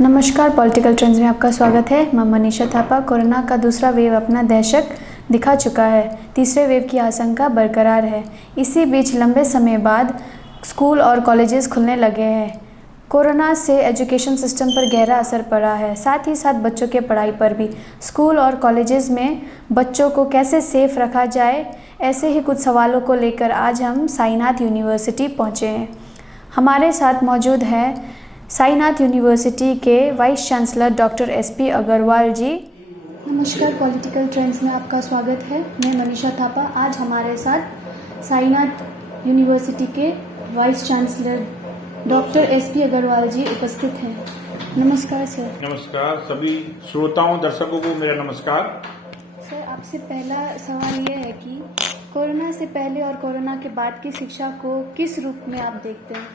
नमस्कार, political trends में आपका स्वागत है। मैं मनीषा थापा। कोरोना का दूसरा वेव अपना दहशत दिखा चुका है। तीसरे वेव की आशंका बरकरार है। इसी बीच लंबे समय बाद स्कूल और कॉलेजेस खुलने लगे हैं। कोरोना से एजुकेशन सिस्टम पर गहरा असर पड़ा है, साथ ही साथ बच्चों के पढ़ाई पर भी। स्कूल और कॉलेजेस में बच्चों को कैसे सेफ रखा जाए, ऐसे ही कुछ सवालों को लेकर आज हम साईनाथ यूनिवर्सिटी पहुँचे हैं। हमारे साथ मौजूद हैं साईनाथ यूनिवर्सिटी के vice chancellor doctor SP Agarwal ji. नमस्कार, पॉलिटिकल ट्रेंड्स में आपका स्वागत है। मैं मनीषा थापा। आज हमारे साथ साईनाथ यूनिवर्सिटी के vice chancellor doctor SP Agarwal ji उपस्थित हैं। नमस्कार सर। नमस्कार सभी श्रोताओं दर्शकों को मेरा नमस्कार। सर, आपसे पहला सवाल ये है कि कोरोना से पहले और कोरोना के बाद की शिक्षा को किस रूप में आप देखते हैं?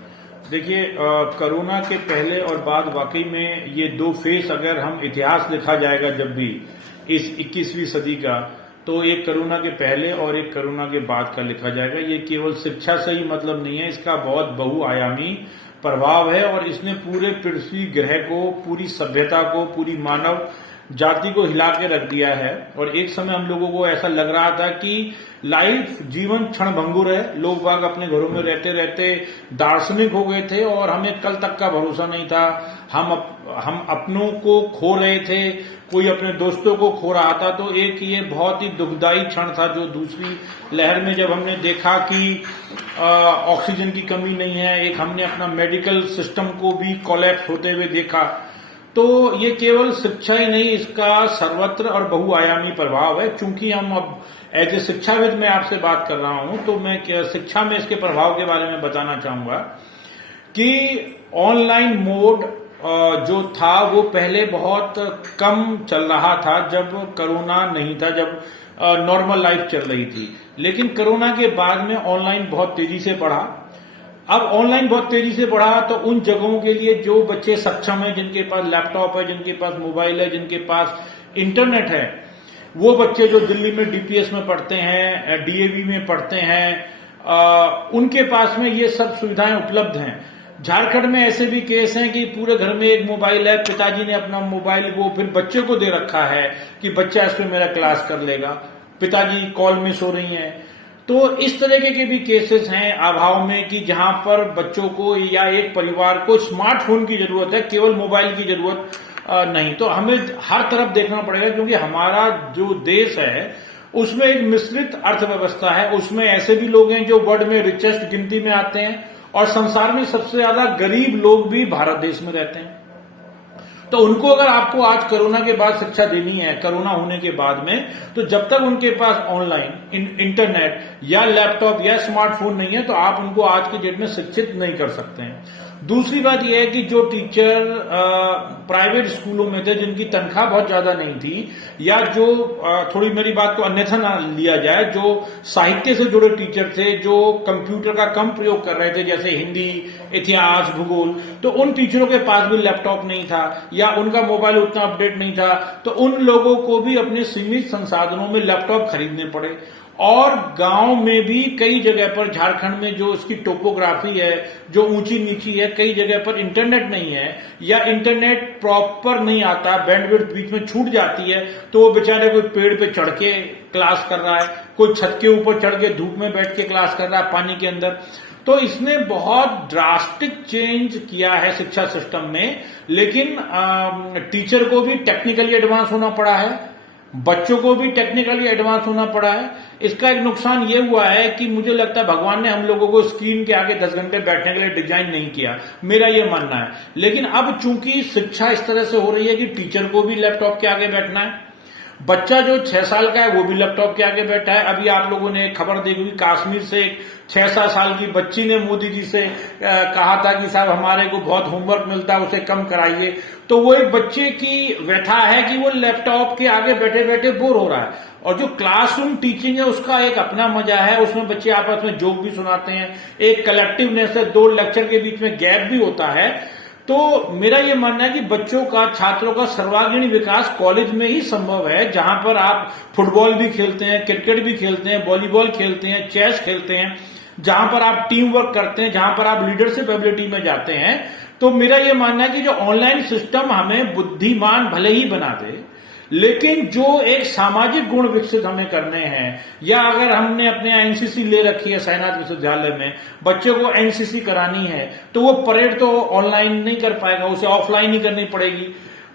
देखिए, कोरोना के पहले और बाद वाकई में ये दो फेस अगर हम इतिहास लिखा जाएगा जब भी इस 21वीं सदी का, तो एक कोरोना के पहले और एक कोरोना के बाद का लिखा जाएगा। ये केवल शिक्षा से ही मतलब नहीं है, इसका बहुत बहुआयामी प्रभाव है और इसने पूरे पृथ्वी ग्रह को, पूरी सभ्यता को, पूरी मानव जाति को हिला के रख दिया है। और एक समय हम लोगों को ऐसा लग रहा था कि लाइफ जीवन क्षणभंगुर है, लोग बाग अपने घरों में रहते रहते दार्शनिक हो गए थे और हमें कल तक का भरोसा नहीं था। हम अपनों को खो रहे थे, कोई अपने दोस्तों को खो रहा था। तो एक ये बहुत ही दुखदायी क्षण था जो दूसरी लहर में जब हमने देखा कि ऑक्सीजन की कमी नहीं है, एक हमने अपना मेडिकल सिस्टम को भी कोलैप्स होते हुए देखा। तो ये केवल शिक्षा ही नहीं, इसका सर्वत्र और बहुआयामी प्रभाव है। चूंकि हम अब एज ए शिक्षाविद मैं आपसे बात कर रहा हूं, तो मैं शिक्षा में इसके प्रभाव के बारे में बताना चाहूंगा कि ऑनलाइन मोड जो था वो पहले बहुत कम चल रहा था जब कोरोना नहीं था, जब नॉर्मल लाइफ चल रही थी। लेकिन कोरोना के बाद में ऑनलाइन बहुत तेजी से बढ़ा। अब ऑनलाइन बहुत तेजी से बढ़ा तो उन जगहों के लिए जो बच्चे सक्षम हैं, जिनके पास लैपटॉप है, जिनके पास मोबाइल है, जिनके पास इंटरनेट है, वो बच्चे जो दिल्ली में डीपीएस में पढ़ते हैं, डीएवी में पढ़ते हैं, उनके पास में ये सब सुविधाएं उपलब्ध हैं। झारखंड में ऐसे भी केस हैं कि पूरे घर में एक मोबाइल है, पिताजी ने अपना मोबाइल वो फिर बच्चे को दे रखा है कि बच्चा इस पे मेरा क्लास कर लेगा, पिताजी कॉल में सो रही हैं। तो इस तरीके के भी केसेस हैं अभाव में कि जहां पर बच्चों को या एक परिवार को स्मार्टफोन की जरूरत है, केवल मोबाइल की जरूरत नहीं। तो हमें हर तरफ देखना पड़ेगा, क्योंकि हमारा जो देश है उसमें एक मिश्रित अर्थव्यवस्था है। उसमें ऐसे भी लोग हैं जो वर्ल्ड में रिचेस्ट गिनती में आते हैं और संसार में सबसे ज्यादा गरीब लोग भी भारत देश में रहते हैं। तो उनको अगर आपको आज कोरोना के बाद शिक्षा देनी है, कोरोना होने के बाद में, तो जब तक उनके पास ऑनलाइन इंटरनेट या लैपटॉप या स्मार्टफोन नहीं है, तो आप उनको आज की डेट में शिक्षित नहीं कर सकते हैं। दूसरी बात यह है कि जो टीचर प्राइवेट स्कूलों में थे, जिनकी तनख्वाह बहुत ज्यादा नहीं थी, या जो थोड़ी मेरी बात को अन्यथा ना लिया जाए, जो साहित्य से जुड़े टीचर थे, जो कंप्यूटर का कम प्रयोग कर रहे थे, जैसे हिंदी, इतिहास, भूगोल, तो उन टीचरों के पास भी लैपटॉप नहीं था या उनका मोबाइल उतना अपडेट नहीं था। तो उन लोगों को भी अपने सीमित संसाधनों में लैपटॉप खरीदने पड़े। और गांव में भी कई जगह पर, झारखंड में जो इसकी टोपोग्राफी है, जो ऊंची नीची है, कई जगह पर इंटरनेट नहीं है या इंटरनेट प्रॉपर नहीं आता, बैंडविड्थ बीच में छूट जाती है, तो वो बेचारे कोई पेड़ पे चढ़ के क्लास कर रहा है, कोई छत के ऊपर चढ़ के धूप में बैठ के क्लास कर रहा है पानी के अंदर। तो इसने बहुत ड्रास्टिक चेंज किया है शिक्षा सिस्टम में। लेकिन टीचर को भी टेक्निकली एडवांस होना पड़ा है, बच्चों को भी टेक्निकली एडवांस होना पड़ा है। इसका एक नुकसान ये हुआ है कि मुझे लगता है भगवान ने हम लोगों को स्क्रीन के आगे 10 घंटे बैठने के लिए डिजाइन नहीं किया, मेरा ये मानना है। लेकिन अब चूंकि शिक्षा इस तरह से हो रही है कि टीचर को भी लैपटॉप के आगे बैठना है, बच्चा जो 6 साल का है वो भी लैपटॉप के आगे बैठा है। अभी आप लोगों ने खबर देखी होगी, कश्मीर से एक 6-7 साल की बच्ची ने मोदी जी से कहा था कि साहब हमारे को बहुत होमवर्क मिलता है, उसे कम कराइए। तो वो एक बच्चे की व्यथा है कि वो लैपटॉप के आगे बैठे बैठे बोर हो रहा है। और जो क्लासरूम टीचिंग है उसका एक अपना मजा है, उसमें बच्चे आपस में जोक भी सुनाते हैं, एक कलेक्टिवनेस है, 2 लेक्चर के बीच में गैप भी होता है। तो मेरा ये मानना है कि बच्चों का, छात्रों का सर्वांगीण विकास कॉलेज में ही संभव है, जहां पर आप फुटबॉल भी खेलते हैं, क्रिकेट भी खेलते हैं, वॉलीबॉल खेलते हैं, चेस खेलते हैं, जहां पर आप टीम वर्क करते हैं, जहां पर आप लीडरशिप एबिलिटी में जाते हैं। तो मेरा ये मानना है कि जो ऑनलाइन सिस्टम हमें बुद्धिमान भले ही बना दे, लेकिन जो एक सामाजिक गुण विकसित हमें करने हैं, या अगर हमने अपने एनसीसी ले रखी है साईनाथ विश्वविद्यालय में, बच्चों को एनसीसी करानी है, तो वो परेड तो ऑनलाइन नहीं कर पाएगा, उसे ऑफलाइन ही करनी पड़ेगी।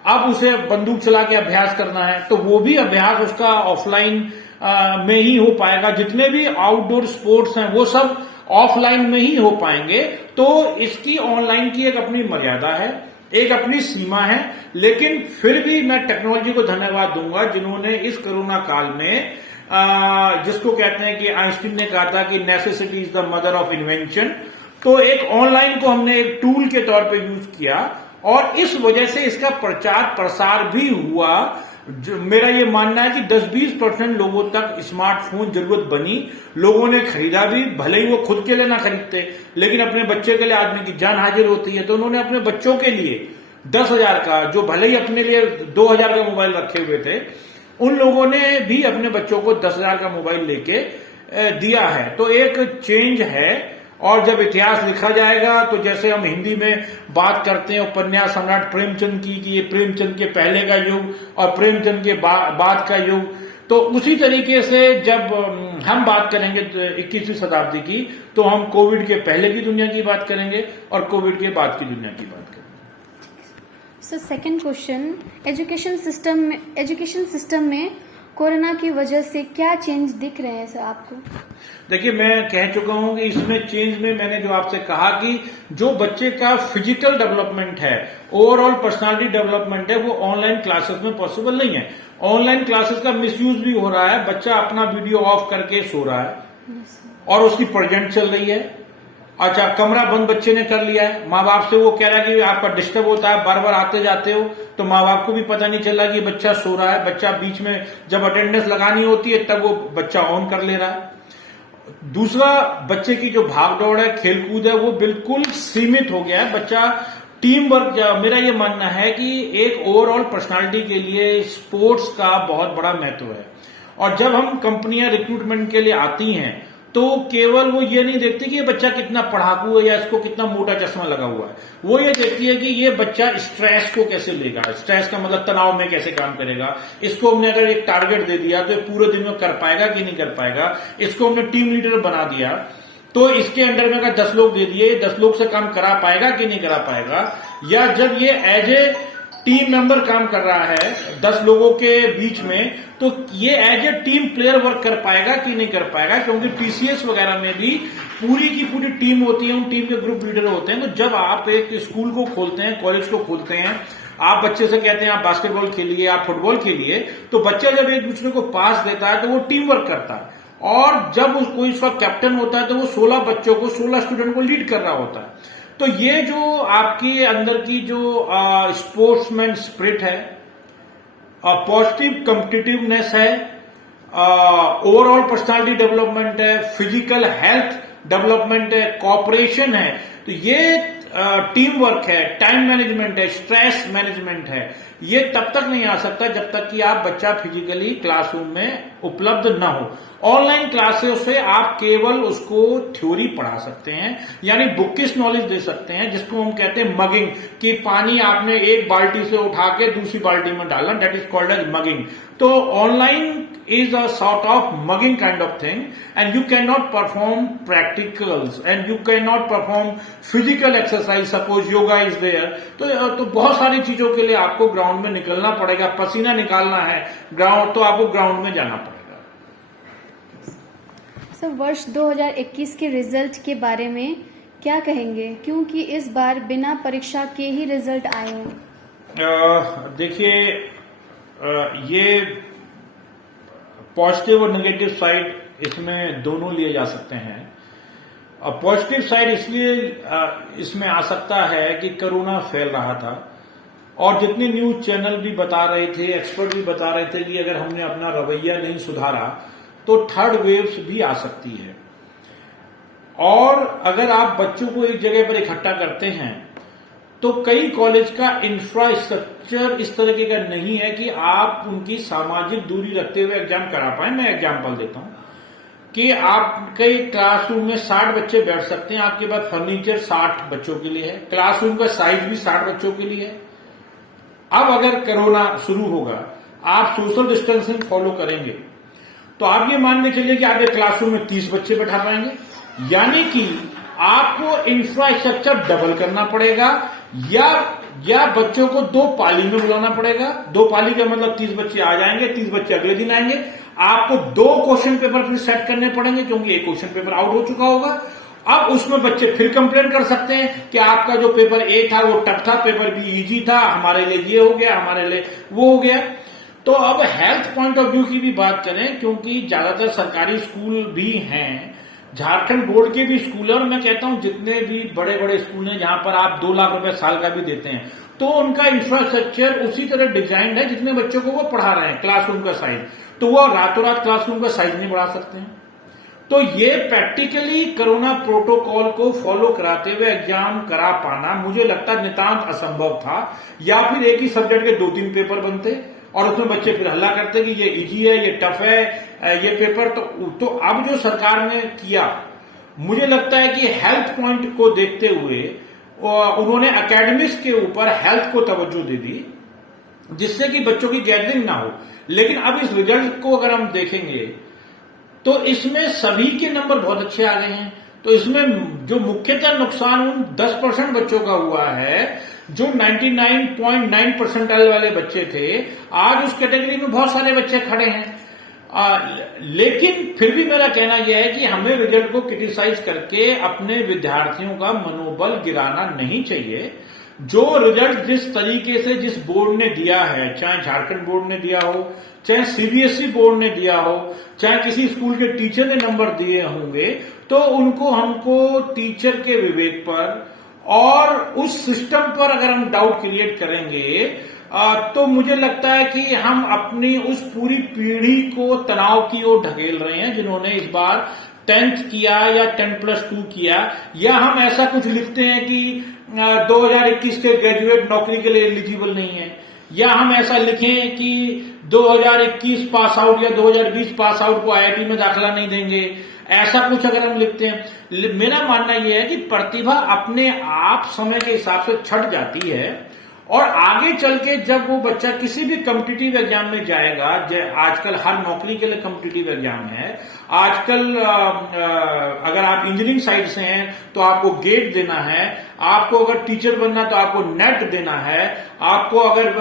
अब उसे बंदूक चला के अभ्यास करना है, तो वो भी अभ्यास उसका ऑफलाइन में ही हो पाएगा। जितने भी आउटडोर स्पोर्ट्स हैं वो सब ऑफलाइन में ही हो पाएंगे। तो इसकी ऑनलाइन की एक अपनी मर्यादा है, एक अपनी सीमा है, लेकिन फिर भी मैं टेक्नोलॉजी को धन्यवाद दूंगा जिन्होंने इस कोरोना काल में जिसको कहते हैं कि आइंस्टीन ने कहा था कि necessity is the mother of invention, तो एक ऑनलाइन को हमने एक टूल के तौर पे यूज किया और इस वजह से इसका प्रचार प्रसार भी हुआ। मेरा ये मानना है कि 10-20% लोगों तक स्मार्टफोन जरूरत बनी, लोगों ने खरीदा भी, भले ही वो खुद के लिए ना खरीदते, लेकिन अपने बच्चे के लिए आदमी की जान हाजिर होती है, तो उन्होंने अपने बच्चों के लिए 10,000 का, जो भले ही अपने लिए 2,000 का मोबाइल रखे हुए थे, उन लोगों ने भी अपने बच्चों को 10,000 का मोबाइल लेके दिया है। तो एक चेंज है। और जब इतिहास लिखा जाएगा तो जैसे हम हिंदी में बात करते हैं उपन्यास सम्राट प्रेमचंद की कि ये प्रेमचंद के पहले का युग और प्रेमचंद के बाद का युग, तो उसी तरीके से जब हम बात करेंगे 21वीं शताब्दी की, तो हम कोविड के पहले की दुनिया की बात करेंगे और कोविड के बाद की दुनिया की बात करेंगे। Sir, second question, education system में कोरोना की वजह से क्या चेंज दिख रहे हैं सर आपको? देखिए, मैं कह चुका हूं कि इसमें चेंज में मैंने जो आपसे कहा कि जो बच्चे का फिजिकल डेवलपमेंट है, ओवरऑल पर्सनालिटी डेवलपमेंट है, वो ऑनलाइन क्लासेस में पॉसिबल नहीं है। ऑनलाइन क्लासेस का मिसयूज भी हो रहा है, बच्चा अपना वीडियो ऑफ करके सो रहा है और उसकी प्रेजेंट चल रही है। अच्छा, कमरा बंद बच्चे ने कर लिया है, माँ बाप से वो कह रहा है कि आपका डिस्टर्ब होता है, बार बार आते जाते हो, तो माँ बाप को भी पता नहीं चल रहा कि बच्चा सो रहा है। बच्चा बीच में जब अटेंडेंस लगानी होती है तब वो बच्चा ऑन कर ले रहा है। दूसरा, बच्चे की जो भाग दौड़ है, खेलकूद है, वो बिल्कुल सीमित हो गया है। बच्चा टीम वर्क, मेरा ये मानना है कि एक ओवरऑल पर्सनालिटी के लिए स्पोर्ट्स का बहुत बड़ा महत्व है। और जब हम कंपनियां रिक्रूटमेंट के लिए आती हैं तो केवल वो ये नहीं देखती कि ये बच्चा कितना पढ़ाकू है या इसको कितना मोटा चश्मा लगा हुआ है, वो ये देखती है कि ये बच्चा स्ट्रेस को कैसे लेगा, स्ट्रेस का मतलब तनाव में कैसे काम करेगा, इसको हमने अगर एक टारगेट दे दिया तो पूरे दिन में कर पाएगा कि नहीं कर पाएगा, इसको हमने टीम लीडर बना दिया तो इसके अंडर में अगर 10 लोग दे दिए, 10 लोग से काम करा पाएगा कि नहीं करा पाएगा, या जब ये एज ए टीम मेंबर काम कर रहा है 10 लोगों के बीच में, तो ये as a team player work कर पाएगा कि नहीं कर पाएगा। क्योंकि टीसीएस वगैरह में भी पूरी की पूरी टीम होती है, उन टीम के ग्रुप लीडर होते हैं। तो जब आप एक स्कूल को खोलते हैं, कॉलेज को खोलते हैं, आप बच्चे से कहते हैं आप बास्केटबॉल खेलिए, आप फुटबॉल खेलिए, तो बच्चा जब एक दूसरे को पास देता है तो वो टीम वर्क करता है। और जब कोई उसका कैप्टन होता है तो वो 16 बच्चों को, 16 स्टूडेंट को लीड कर रहा होता है। तो ये जो आपकी अंदर की जो स्पोर्ट्समैन स्पिरिट है, पॉजिटिव कॉम्पिटिटिवनेस है, ओवरऑल पर्सनालिटी डेवलपमेंट है, फिजिकल हेल्थ डेवलपमेंट है, कॉपरेशन है, तो ये टीम वर्क है, टाइम मैनेजमेंट है, स्ट्रेस मैनेजमेंट है, ये तब तक नहीं आ सकता जब तक कि आप बच्चा फिजिकली क्लासरूम में उपलब्ध ना हो। ऑनलाइन क्लासेस से आप केवल उसको थ्योरी पढ़ा सकते हैं, यानी बुकिश नॉलेज दे सकते हैं, जिसको हम कहते हैं मगिंग, कि पानी आपने एक बाल्टी से उठा के दूसरी बाल्टी में डालना, that is called as mugging. तो online is a sort of mugging kind of thing, and you cannot perform practicals and you cannot perform physical exercise, suppose yoga is there, तो बहुत सारी चीजों के लिए आपको ग्राउंड में निकलना पड़ेगा, पसीना निकालना है ग्राउंड, तो आपको ग्राउंड में जाना पड़ेगा। सर, वर्ष 2021 के रिजल्ट के बारे में क्या कहेंगे, क्योंकि इस बार बिना परीक्षा के ही रिजल्ट आए हैं? देखिए, ये पॉजिटिव और नेगेटिव साइड इसमें दोनों लिए जा सकते हैं। और पॉजिटिव साइड इसलिए इसमें आ सकता है कि कोरोना फैल रहा था और जितने न्यूज चैनल भी बता रहे थे, एक्सपर्ट भी बता रहे थे कि अगर हमने अपना रवैया नहीं सुधारा तो थर्ड वेव्स भी आ सकती है। और अगर आप बच्चों को एक जगह पर इकट्ठा करते हैं तो कई कॉलेज का इंफ्रास्ट्रक्चर इस तरीके का नहीं है कि आप उनकी सामाजिक दूरी रखते हुए एग्जाम करा पाए। मैं एग्जाम्पल देता हूं कि आप कई क्लासरूम में 60 बच्चे बैठ सकते हैं, आपके पास फर्नीचर 60 बच्चों के लिए है, क्लासरूम का साइज भी 60 बच्चों के लिए है। अब अगर कोरोना शुरू होगा, आप सोशल डिस्टेंसिंग फॉलो करेंगे, तो आप ये मान के चलिए कि आप एक क्लासरूम में 30 बच्चे बैठा पाएंगे, यानी कि आपको इंफ्रास्ट्रक्चर डबल करना पड़ेगा या बच्चों को 2 पाली में बुलाना पड़ेगा। 2 पाली का मतलब 30 बच्चे आ जाएंगे, 30 बच्चे अगले दिन आएंगे। आपको 2 क्वेश्चन पेपर फिर सेट करने पड़ेंगे क्योंकि एक क्वेश्चन पेपर आउट हो चुका होगा। अब उसमें बच्चे फिर कंप्लेन कर सकते हैं कि आपका जो पेपर ए था वो टफ था, पेपर बी इजी था, हमारे लिए ये हो गया, हमारे लिए वो हो गया। तो अब हेल्थ पॉइंट ऑफ व्यू की भी बात करें, क्योंकि ज्यादातर सरकारी स्कूल भी हैं, झारखंड बोर्ड के भी स्कूल है, और मैं कहता हूं जितने भी बड़े बड़े स्कूल हैं जहां पर आप 2 लाख रुपए साल का भी देते हैं, तो उनका इंफ्रास्ट्रक्चर उसी तरह डिजाइन है जितने बच्चों को वो पढ़ा रहे हैं, क्लासरूम का साइज, तो वो रातों रात क्लासरूम का साइज नहीं बढ़ा सकते हैं। तो ये प्रैक्टिकली कोरोना प्रोटोकॉल को फॉलो कराते हुए एग्जाम करा पाना मुझे लगता है नितांत असंभव था, या फिर एक ही सब्जेक्ट के 2-3 पेपर बनते और उसमें बच्चे फिर हल्ला करते कि ये इजी है, ये टफ है, ये पेपर। तो अब जो सरकार ने किया, मुझे लगता है कि हेल्थ पॉइंट को देखते हुए उन्होंने एकेडमिक्स के ऊपर हेल्थ को तवज्जो दे दी, जिससे कि बच्चों की गैदरिंग ना हो। लेकिन अब इस रिजल्ट को अगर हम देखेंगे तो इसमें सभी के नंबर बहुत अच्छे आ गए हैं। तो इसमें जो मुख्यतः नुकसान उन 10% बच्चों का हुआ है जो 99.9 परसेंटाइल वाले बच्चे थे। आज उस कैटेगरी में बहुत सारे बच्चे खड़े हैं। लेकिन फिर भी मेरा कहना यह है कि हमें रिजल्ट को क्रिटिसाइज करके अपने विद्यार्थियों का मनोबल गिराना नहीं चाहिए। जो रिजल्ट जिस तरीके से जिस बोर्ड ने दिया है, चाहे झारखंड बोर्ड ने दिया हो, चाहे सीबीएसई बोर्ड ने दिया हो, चाहे किसी स्कूल के टीचर ने नंबर दिए होंगे, तो उनको हमको टीचर के विवेक पर और उस सिस्टम पर अगर हम डाउट क्रिएट करेंगे तो मुझे लगता है कि हम अपनी उस पूरी पीढ़ी को तनाव की ओर ढकेल रहे हैं जिन्होंने इस बार 10th किया या 10+2 किया। या हम ऐसा कुछ लिखते हैं कि 2021 के ग्रेजुएट नौकरी के लिए एलिजिबल नहीं है, या हम ऐसा लिखें कि 2021 पास आउट या 2020 पास आउट को आईआईटी में दाखिला नहीं देंगे। ऐसा कुछ अगर हम लिखते हैं, मेरा मानना यह है कि प्रतिभा अपने आप समय के हिसाब से छट जाती है और आगे चल के जब वो बच्चा किसी भी कॉम्पिटिटिव एग्जाम में जाएगा, आजकल हर नौकरी के लिए कॉम्पिटिटिव एग्जाम है। आजकल अगर आप इंजीनियरिंग साइड से हैं तो आपको गेट देना है, आपको अगर टीचर बनना तो आपको नेट देना है, आपको अगर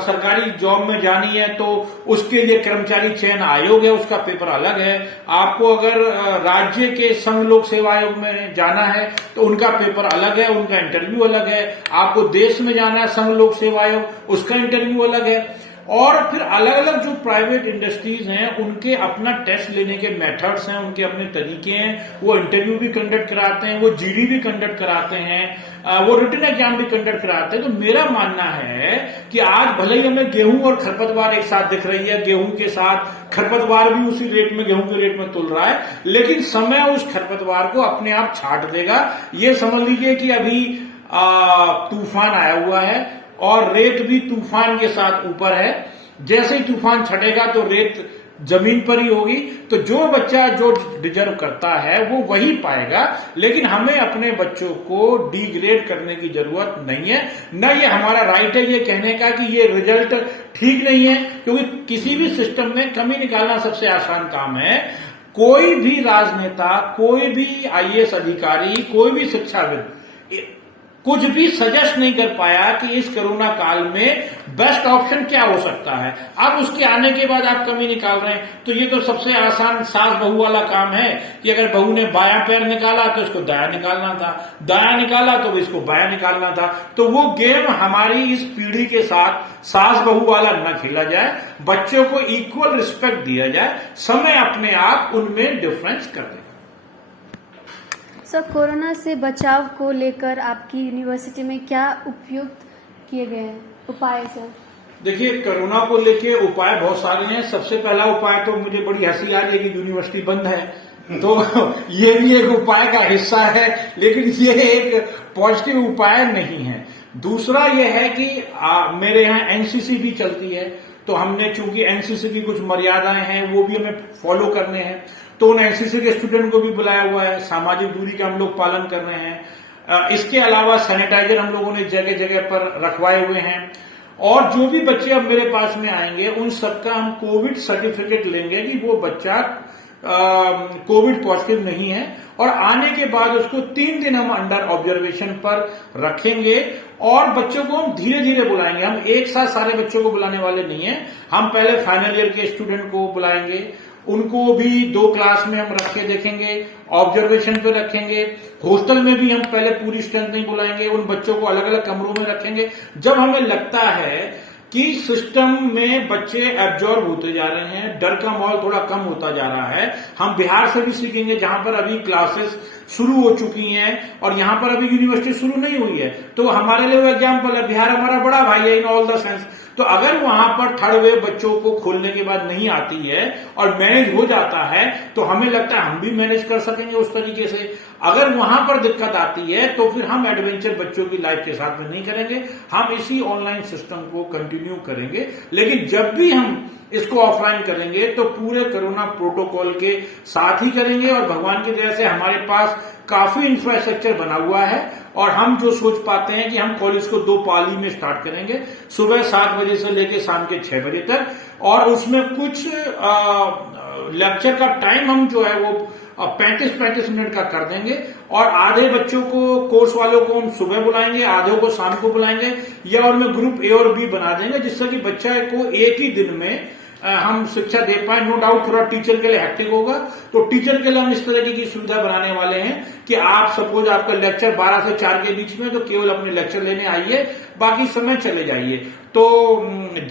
सरकारी जॉब में जानी है तो उसके लिए कर्मचारी चयन आयोग है, उसका पेपर अलग है। आपको अगर राज्य के संघ लोक सेवा आयोग में जाना है तो उनका पेपर अलग है, उनका इंटरव्यू अलग है। आपको देश में जाना है संघ लोक सेवा आयोग, उसका इंटरव्यू अलग है। और फिर अलग अलग जो प्राइवेट इंडस्ट्रीज हैं उनके अपना टेस्ट लेने के मेथड्स हैं, उनके अपने तरीके हैं। वो इंटरव्यू भी कंडक्ट कराते हैं, वो जीडी भी कंडक्ट कराते हैं, वो रिटन एग्जाम भी कंडक्ट कराते हैं। तो मेरा मानना है कि आज भले ही हमें गेहूं और खरपतवार एक साथ दिख रही है, गेहूं के साथ खरपतवार भी उसी रेट में गेहूं के रेट में तुल रहा है, लेकिन समय उस खरपतवार को अपने आप छांट देगा। ये समझ लीजिए कि अभी तूफान आया हुआ है और रेत भी तूफान के साथ ऊपर है। जैसे ही तूफान छटेगा तो रेत जमीन पर ही होगी। तो जो बच्चा जो डिजर्व करता है वो वही पाएगा, लेकिन हमें अपने बच्चों को डिग्रेड करने की जरूरत नहीं है। न ये हमारा राइट है ये कहने का कि ये रिजल्ट ठीक नहीं है, क्योंकि किसी भी सिस्टम में कमी निकालना सबसे आसान काम है। कोई भी राजनेता, कोई भी आईएएस अधिकारी, कोई भी शिक्षाविद कुछ भी सजेस्ट नहीं कर पाया कि इस कोरोना काल में बेस्ट ऑप्शन क्या हो सकता है। अब उसके आने के बाद आप कमी निकाल रहे हैं, तो ये तो सबसे आसान सास बहू वाला काम है कि अगर बहू ने बायां पैर निकाला तो इसको दाया निकालना था, दाया निकाला तो इसको बाया निकालना था। तो वो गेम हमारी इस पीढ़ी के साथ सास बहू वाला न खेला जाए, बच्चों को इक्वल रिस्पेक्ट दिया जाए, समय अपने आप उनमें डिफरेंस कर दे। सर, कोरोना से बचाव को लेकर आपकी यूनिवर्सिटी में क्या उपयुक्त किए गए हैं उपाय सर? देखिए, कोरोना को लेके उपाय बहुत सारे हैं। सबसे पहला उपाय तो मुझे बड़ी हंसी आ रही है कि यूनिवर्सिटी बंद है, तो ये भी एक उपाय का हिस्सा है, लेकिन ये एक पॉजिटिव उपाय नहीं है। दूसरा यह है कि मेरे यहाँ एनसीसी भी चलती है, तो हमने चूंकि एनसीसी की कुछ मर्यादाएं हैं वो भी हमें फॉलो करने हैं, तो उन एनसीसी के स्टूडेंट को भी बुलाया हुआ है। सामाजिक दूरी का हम लोग पालन कर रहे हैं। इसके अलावा सैनिटाइजर हम लोगों ने जगह जगह पर रखवाए हुए हैं। और जो भी बच्चे अब मेरे पास में आएंगे उन सबका हम कोविड सर्टिफिकेट लेंगे कि वो बच्चा कोविड पॉजिटिव नहीं है, और आने के बाद उसको 3 दिन हम अंडर ऑब्जर्वेशन पर रखेंगे और बच्चों को हम धीरे धीरे बुलाएंगे। हम एक साथ सारे बच्चों को बुलाने वाले नहीं है। हम पहले फाइनल ईयर के स्टूडेंट को बुलाएंगे, उनको भी 2 क्लास में हम रख के देखेंगे, ऑब्जर्वेशन पे रखेंगे। हॉस्टल में भी हम पहले पूरी स्ट्रेंथ नहीं बुलाएंगे, उन बच्चों को अलग अलग कमरों में रखेंगे। जब हमें लगता है कि सिस्टम में बच्चे एब्जॉर्ब होते जा रहे हैं, डर का माहौल थोड़ा कम होता जा रहा है, हम बिहार से भी सीखेंगे जहां पर अभी क्लासेस शुरू हो चुकी हैं और यहां पर अभी यूनिवर्सिटी शुरू नहीं हुई है, तो हमारे लिए वो एग्जाम्पल है। बिहार हमारा बड़ा भाई है इन ऑल द सेंस। तो अगर वहां पर थर्ड वेव बच्चों को खोलने के बाद नहीं आती है और मैनेज हो जाता है, तो हमें लगता है हम भी मैनेज कर सकेंगे उस तरीके से। अगर वहां पर दिक्कत आती है तो फिर हम एडवेंचर बच्चों की लाइफ के साथ में नहीं करेंगे, हम इसी ऑनलाइन सिस्टम को कंटिन्यू करेंगे। लेकिन जब भी हम इसको ऑफलाइन करेंगे तो पूरे कोरोना प्रोटोकॉल के साथ ही करेंगे, और भगवान की दया से हमारे पास काफी इंफ्रास्ट्रक्चर बना हुआ है। और हम जो सोच पाते हैं कि हम कॉलेज को 2 पाली में स्टार्ट करेंगे, सुबह 7 बजे से लेकर शाम के 6 बजे तक, और उसमें कुछ लेक्चर का टाइम हम जो है वो 35-35 मिनट का कर देंगे, और आधे बच्चों को, कोर्स वालों को हम सुबह बुलाएंगे, आधे को शाम को बुलाएंगे, या उनमें ग्रुप ए और बी बना देंगे, जिससे कि बच्चा को एक ही दिन में हम शिक्षा दे पाए। नो डाउट थोड़ा टीचर के लिए हेक्टिक होगा, तो टीचर के लिए हम इस तरह की सुविधा बनाने वाले हैं कि आप सपोज आपका लेक्चर 12 से 4 के बीच में, तो केवल अपने लेक्चर लेने आइए, बाकी समय चले जाइए। तो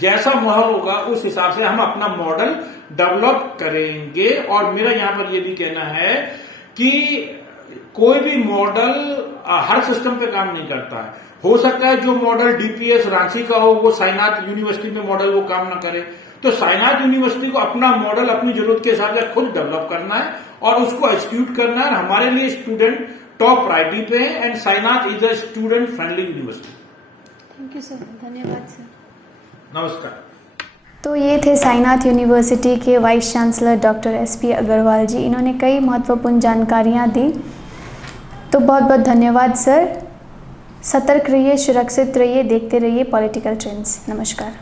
जैसा माहौल होगा उस हिसाब से हम अपना मॉडल डेवलप करेंगे। और मेरा यहां पर यह भी कहना है कि कोई भी मॉडल हर सिस्टम पे काम नहीं करता है। हो सकता है जो मॉडल डीपीएस रांची का हो वो साईनाथ यूनिवर्सिटी में मॉडल वो काम ना करे, तो साईनाथ यूनिवर्सिटी को अपना मॉडल अपनी जरूरत के हिसाब से खुद डेवलप करना है और उसको एग्जीक्यूट करना है। हमारे लिए स्टूडेंट टॉप प्रायोरिटी पे है, and Sainath is a student friendly university. Thank you sir, धन्यवाद सर। नमस्कार। तो ये थे साईनाथ यूनिवर्सिटी के vice chancellor doctor SP Agarwal ji. इन्होंने कई महत्वपूर्ण जानकारियाँ दी, तो बहुत बहुत धन्यवाद सर। सतर्क रहिए, सुरक्षित रहिए, देखते रहिए पॉलिटिकल ट्रेंड्स। नमस्कार।